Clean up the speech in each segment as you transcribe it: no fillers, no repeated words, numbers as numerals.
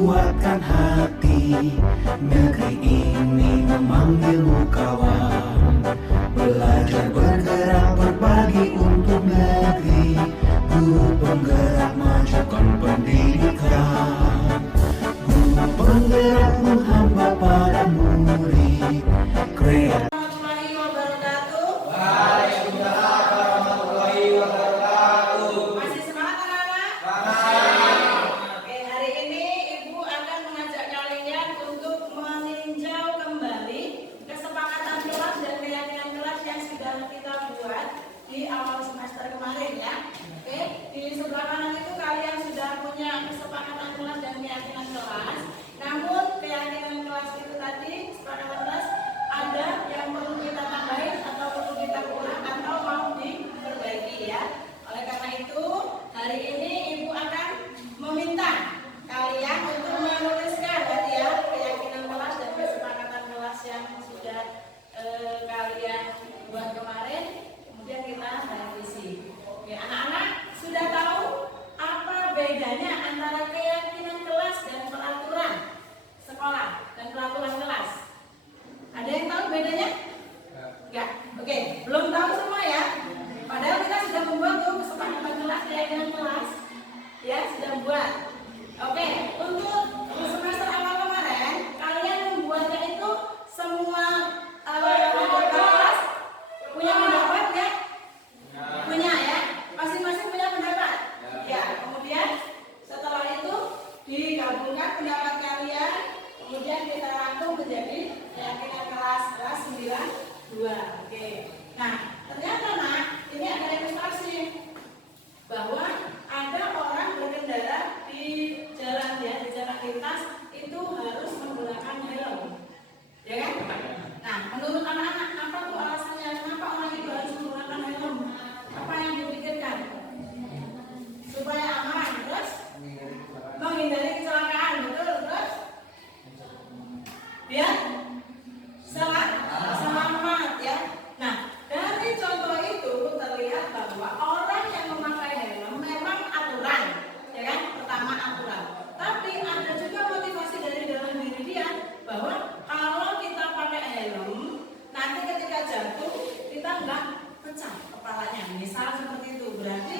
Kuatkan hati, negeri ini memanggilmu kawan. Belajar bergerak berbagi untuk negeri, guru penggerak majukan pendidikan. Guru penggerakmu hamba para murid, kreatif. Di awal semester kemarin ya. Oke, di sebelah kanan itu kalian sudah punya kesepakatan kelas dan keyakinan kelas. Namun keyakinan kelas itu tadi, kesepakatan kelas ada yang perlu kita tambahin atau perlu kita kurang atau mau diperbaiki ya. Oleh karena itu, hari ini Ibu akan meminta kalian untuk menuliskan berarti ya keyakinan kelas dan kesepakatan kelas yang sudah kalian buat kemarin. Kemudian kita revisi. Oke, anak-anak sudah tahu apa bedanya antara keyakinan kelas dan peraturan sekolah dan peraturan kelas? Ada yang tahu bedanya? Enggak. Oke, belum tahu semua ya. Padahal kita sudah membuat tuh kesepakatan kelas, keyakinan kelas. Ya, sudah buat. Oke, untuk semester awal kemarin kalian membuatnya itu semua kelas punya pendapat ya? Punya ya? Masing-masing punya pendapat? Ya, kemudian setelah itu digabungkan pendapat kalian, kemudian kita rangkum menjadi keyakinan kelas 92. Oke. Nah, ternyata nak, ini ada ilustrasi bahwa ada orang berkendara di jalan ya, di jalan lintas itu harus menggunakan helm. Ya kan? Nah, menurut anak-anak apa tuh alasannya? Kenapa orang itu harus menggunakan helm? Apa yang dipikirkan? Supaya aman, terus menghindari kecelakaan, betul, terus biar selamat ya. Nah, dari contoh itu terlihat bahwa orang yang memakai helm memang aturan, ya kan? Pertama aturan. Tapi ada juga motivasi dari dalam diri dia bahwa kalau kita pakai helm, nanti ketika jatuh kita nggak pecah kepalanya. Misal seperti itu. Berarti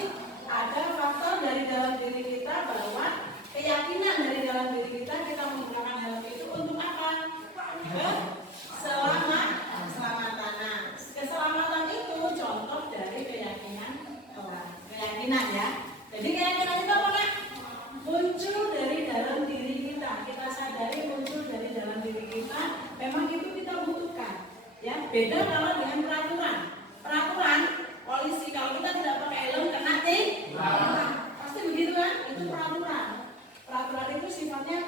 ada faktor dari dalam diri kita bahwa keyakinan dari dalam diri kita menggunakan helm itu untuk apa? Keselamatan. Nah, keselamatan itu contoh dari keyakinan ya. Jadi keyakinan itu apa? Muncul dari dalam diri kita. Kita sadari muncul dari dalam diri kita. Memang itu kita butuhkan. Ya, beda kalau dengan peraturan. Peraturan polisi kalau kita tidak pakai helm kena tilang. Pasti begitu kan? Itu peraturan. Peraturan itu sifatnya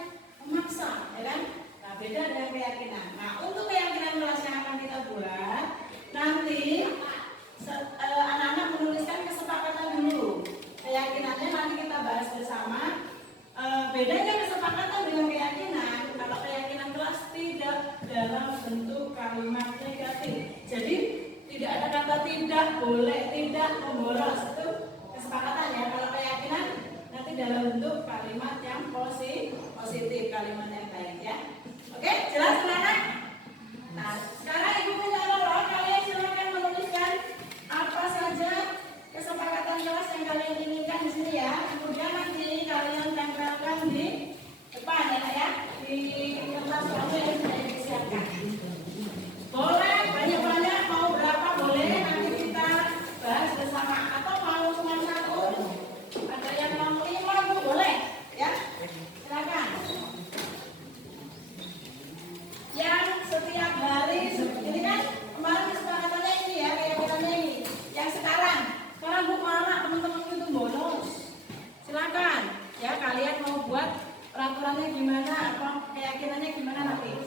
memaksa, ya kan? Nah, beda dengan keyakinan. Nah, untuk keyakinan kelas yang akan kita buat, nanti anak-anak menuliskan kesepakatan dulu. Keyakinannya nanti kita bahas bersama. Bedanya kesepakatan dengan keyakinan, kalau keyakinan kelas tidak dalam bentuk kalimat negatif. Jadi tidak ada kata tidak boleh, tidak membolos, itu kesepakatan ya. Kalau keyakinan nanti dalam bentuk kalimat yang positif, kalimat yang baik ya. Oke, jelas anak-anak? Nah, sekarang Ibu minta tolong kalian silakan menuliskan apa saja kesepakatan kelas yang kalian inginkan di sini ya. Kemudian nanti kalian tempelkan di depan ya, di kertas kamu yang sudah disiapkan. Boleh banyak-banyak, mau berapa boleh, nanti kita bahas bersama. Atau mau cuma satu, ada yang mau 5 boleh ya, silakan. Yang setiap hari, ini kan kemarin kesepakatannya ini ya, keyakinannya ini. Yang sekarang Bu mana teman-teman itu bonus. Silakan ya, kalian mau buat peraturannya gimana, atau keyakinannya gimana nanti.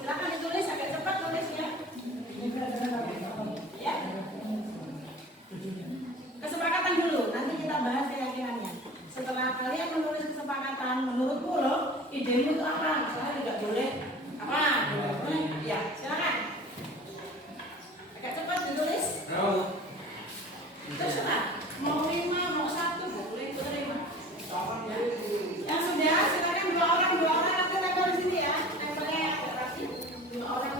idemu itu apa? Saya tidak boleh apa? Tidak boleh. Ya, silakan. Agak cepat ditulis. Terserah. Mau 5, mau 1, boleh terima. Yang sudah, silakan dua orang nanti tempel di sini ya. Tempelnya yang agak rapi. Dua orang.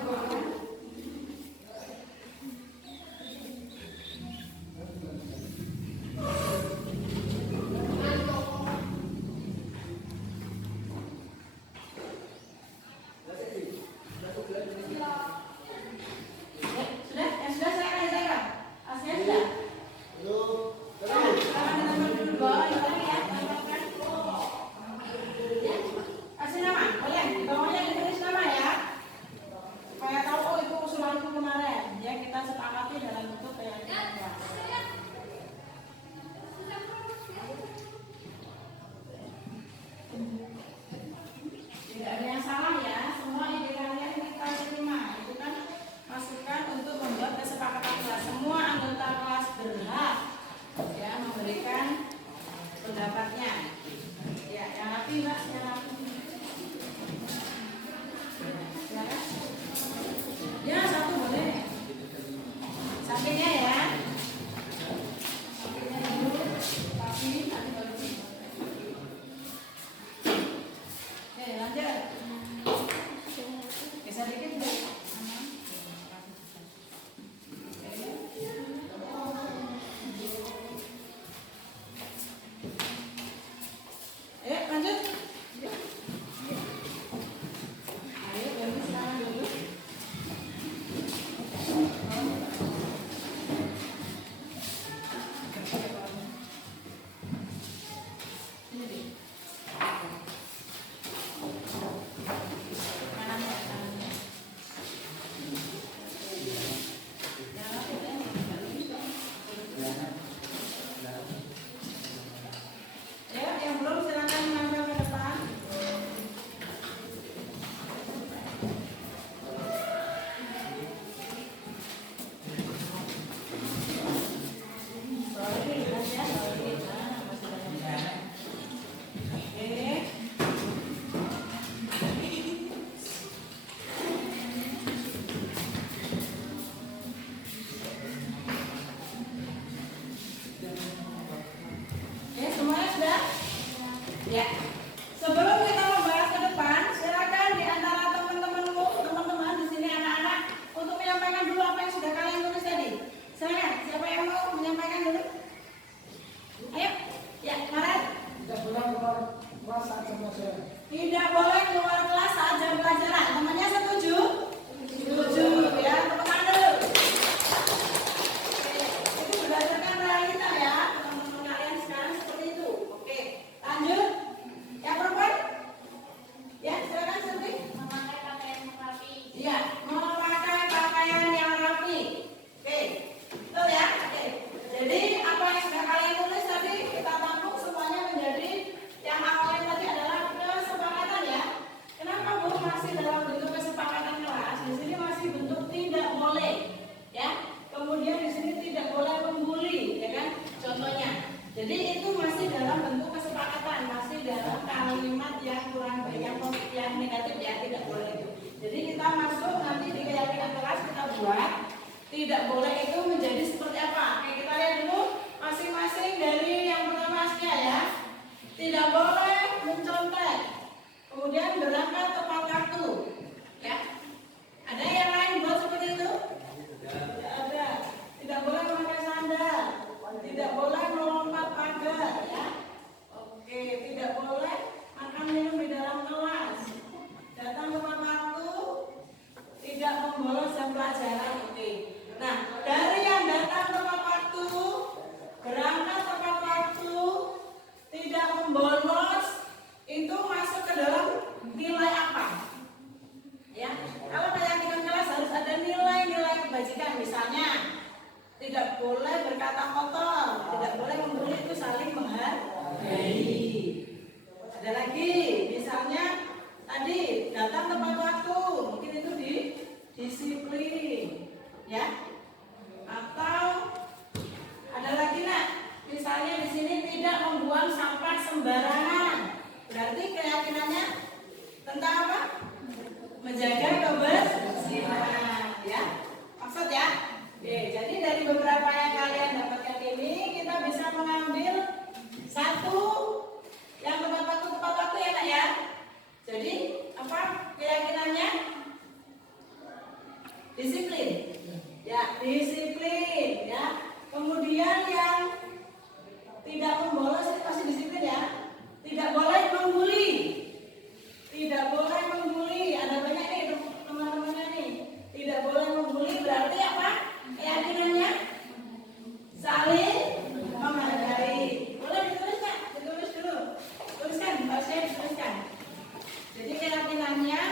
Ya. Sebelum kita membahas ke depan, silakan di antara teman-teman di sini anak-anak untuk menyampaikan dulu apa yang sudah kalian tulis tadi. Silakan, siapa yang mau menyampaikan dulu? Ayo. Ya, kemarin. Tidak boleh keluar kelas saat jam pelajaran. Temannya setuju? Setuju. Ya, tepuk tangan dulu. Itu berdasarkan realita ya. Teman-teman kalian sekarang seperti itu. Oke, lanjut. Yang perempuan? Ya, silakan Sylvie. Memakai pakaian yang rapi. Iya, memakai pakaian yang rapi. Oke, betul ya. Oke. Jadi apa yang sudah kalian tulis tadi kita tampung semuanya menjadi yang awalnya tadi adalah kesepakatan ya. Kenapa Bu masih dalam bentuk kesepakatan kelas? Di sini masih bentuk tidak boleh, ya. Kemudian di sini tidak boleh membuli, ya kan? Contohnya. Jadi itu masih dalam bentuk kesepakatan, masih dalam kalimat yang kurang baik, yang negatif ya, tidak boleh itu. Jadi kita masuk nanti di keyakinan kelas kita buat tidak boleh itu menjadi seperti apa? Oke, kita lihat dulu masing-masing dari yang pertama Askia ya. Tidak boleh mencontek. Kemudian berangkat tepat waktu. Ya. Ada yang lain buat seperti itu? Tidak ada. Tidak boleh memakai sandal. Tidak boleh melompat pagar ya. Oke, tidak boleh makan minum di dalam kelas. Datang tepat waktu. Tidak membolos jam pelajaran. Oke. Nah, dari yang datang tepat waktu, berangkat tepat waktu, tidak membolos, itu masuk ke dalam nilai Tentang apa? Menjaga kebersihan, ya. Maksud ya? Oke, jadi dari beberapa yang kalian dapatkan ini kita bisa mengambil satu yang tepat waktu ya nak ya. Jadi apa keyakinannya? Disiplin. Ya, disiplin ya. Kemudian yang tidak membolos itu pasti disiplin ya. Tidak boleh mengguli. Tidak boleh mengguli. Ada banyak nih teman-temannya nih. Tidak boleh mengguli berarti apa? Keyakinannya saling menghargai. Boleh ditulis nggak? Ditulis dulu. Tuliskan, bahasanya dituliskan. Jadi keyakinannya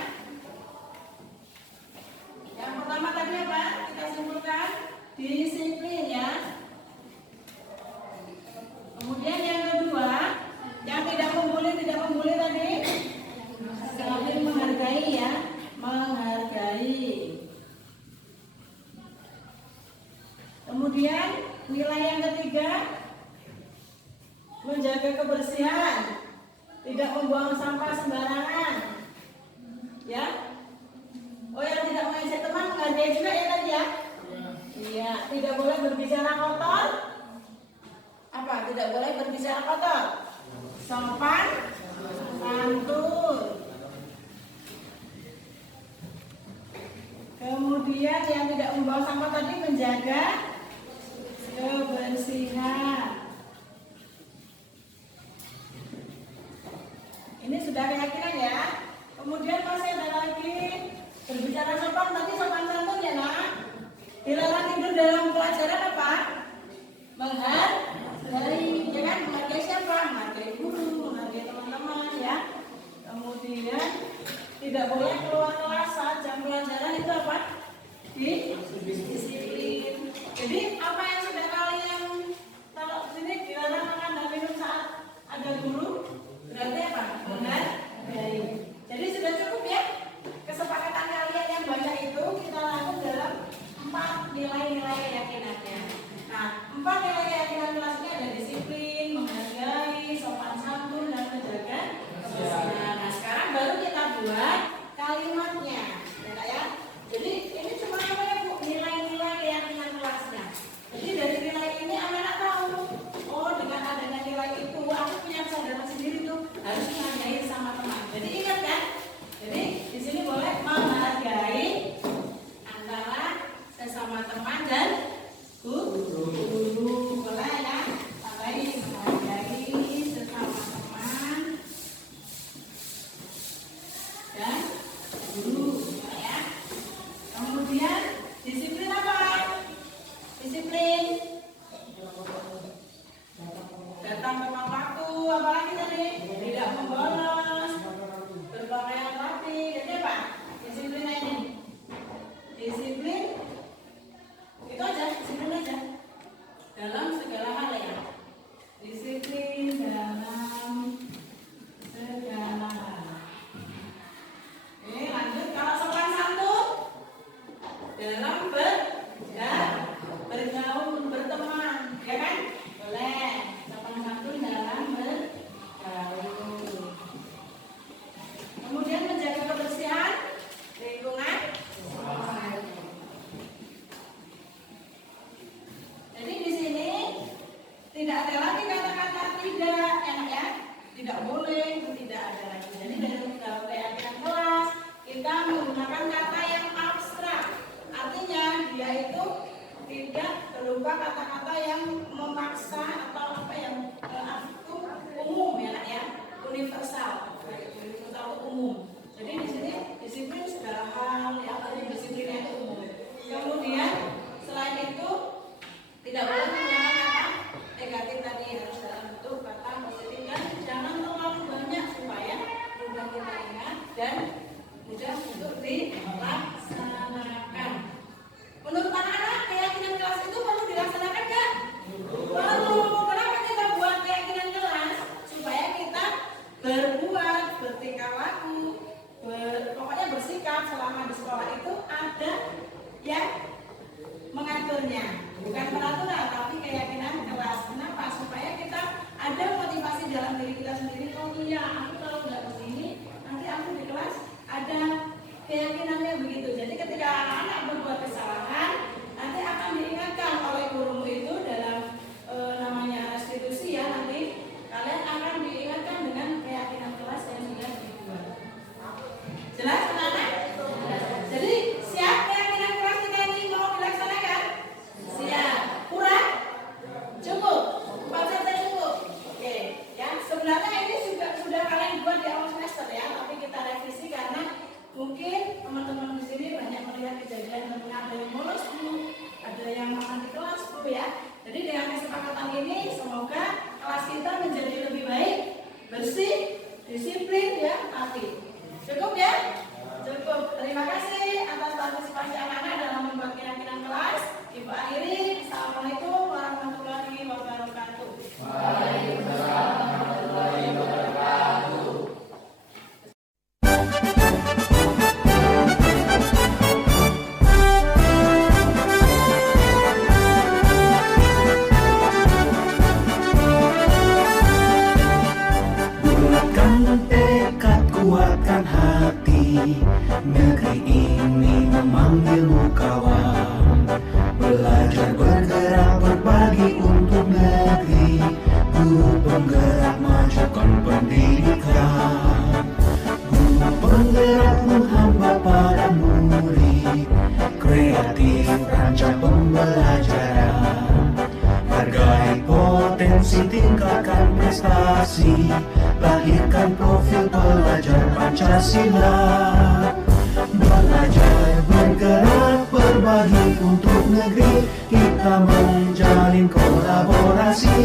yang pertama tadi apa? Kita simpulkan disiplin ya. Kemudian yang kedua, yang tidak membuli tadi saling menghargai ya, menghargai. Kemudian nilai yang ketiga, menjaga kebersihan, tidak membuang sampah sembarangan. Ya. Oh, yang tidak mengajak teman menghargai juga ya tadi ya. Iya, tidak boleh berbicara kotor. Apa? Tidak boleh berbicara kotor. Sopan, santun. Kemudian yang tidak membawa sampah tadi menjaga kebersihan. Ini sudah keyakinan ya. Kemudian masih ada lagi berbicara sopan, tadi sopan santun ya nak. Dilarang tidur dalam pelajaran apa? Menghargai, ya kan? Menghargai siapa? Menghargai guru, menghargai teman-teman ya. Kemudian tidak boleh keluar kelas saat jam pelajaran, itu apa? Disiplin. Jadi apa yang sudah kalian taruh sini dilarang makan dan minum saat ada guru, berarti apa? Menghargai. Jadi sudah cukup ya. Kesepakatan kalian yang banyak itu kita lakukan dalam 4 nilai-nilai keyakinannya. Nah, 4 nilai keyakinan kelasnya ada disiplin, menghargai, sopan santun, dan menjaga kebersihan. Nah, sekarang baru kita buat kalimatnya, ya. Jadi ini cuma apa ya Bu? Nilai-nilai keyakinan kelasnya. Jadi dari nilai ini anak-anak tahu, oh dengan adanya nilai itu aku punya kesadaran sendiri tuh harus menghargai sama teman. Jadi ingat kan? Jadi di sini boleh menghargai antara sesama teman dan guru. Boleh ya? Tambahin menghargai sesama teman dan guru. Boleh ya? Kemudian disiplin apa? Disiplin datang tepat waktu, apalagi tadi tidak membolos, berpakaian rapi. Jadi apa? Disiplin ini. Disiplin itu aja, disiplin aja dalam segala hal ya. Disiplin dalam segala hal. Oke, lanjut. Kalau sopan santun dalam bergaul, berteman, ya kan? Boleh. Sopan santun dalam bergaul. Kemudian menjaga kebersihan lingkungan. Jadi di sini tidak ada lagi kata-kata tidak, enak ya? Tidak boleh, tidak ada lagi. Jadi dalam keyakinan kelas kita menggunakan kata yang abstrak. Artinya dia itu tidak berupa kata-kata yang memaksa atau apa yang itu umum ya nak ya, universal. Universal itu umum. Jadi di sini disiplin segala hal ya, disiplinnya itu umum. Kemudian selain itu tidak boleh menggunakan kata negatif tadi, harus dalam bentuk kata positif dan jangan terlalu banyak supaya mudah kita ingat dan mudah untuk dilaksanakan. Menurut anak-anak, keyakinan kelas itu perlu dilaksanakan kan? Perlu. Kenapa kita buat keyakinan kelas? Supaya kita berbuat, bertingkah laku, pokoknya bersikap selama di sekolah itu ada yang mengaturnya. Bukan peraturan, tapi keyakinan kelas. Kenapa? Supaya kita ada motivasi dalam diri kita sendiri. Oh iya, aku kalau nggak begini, nanti aku di kelas kejadian teman ada yang bolos Bu, ada yang makan di kelas Bu ya. Jadi dengan kesepakatan ini semoga kelas kita menjadi lebih baik, bersih, disiplin ya, rapi. Cukup ya? Cukup. Terima kasih atas partisipasi anak-anak dalam membuat keyakinan kelas. Ibu akhiri. Assalamualaikum warahmatullahi wabarakatuh. Waalaikumsalam warahmatullahi wabarakatuh. Bulatkan tekad, kuatkan hati, negeri ini memanggilmu kawan. Belajar bergerak berbagi untuk negeri, guru penggerak majukan pendidikan. Guru penggerak menghamba pada murid, kreatif rancang pembelajaran. Hargai potensi, tingkatkan prestasi, lahirkan profil pelajar Pancasila. Belajar bergerak berbagi untuk negeri, kita menjalin kolaborasi.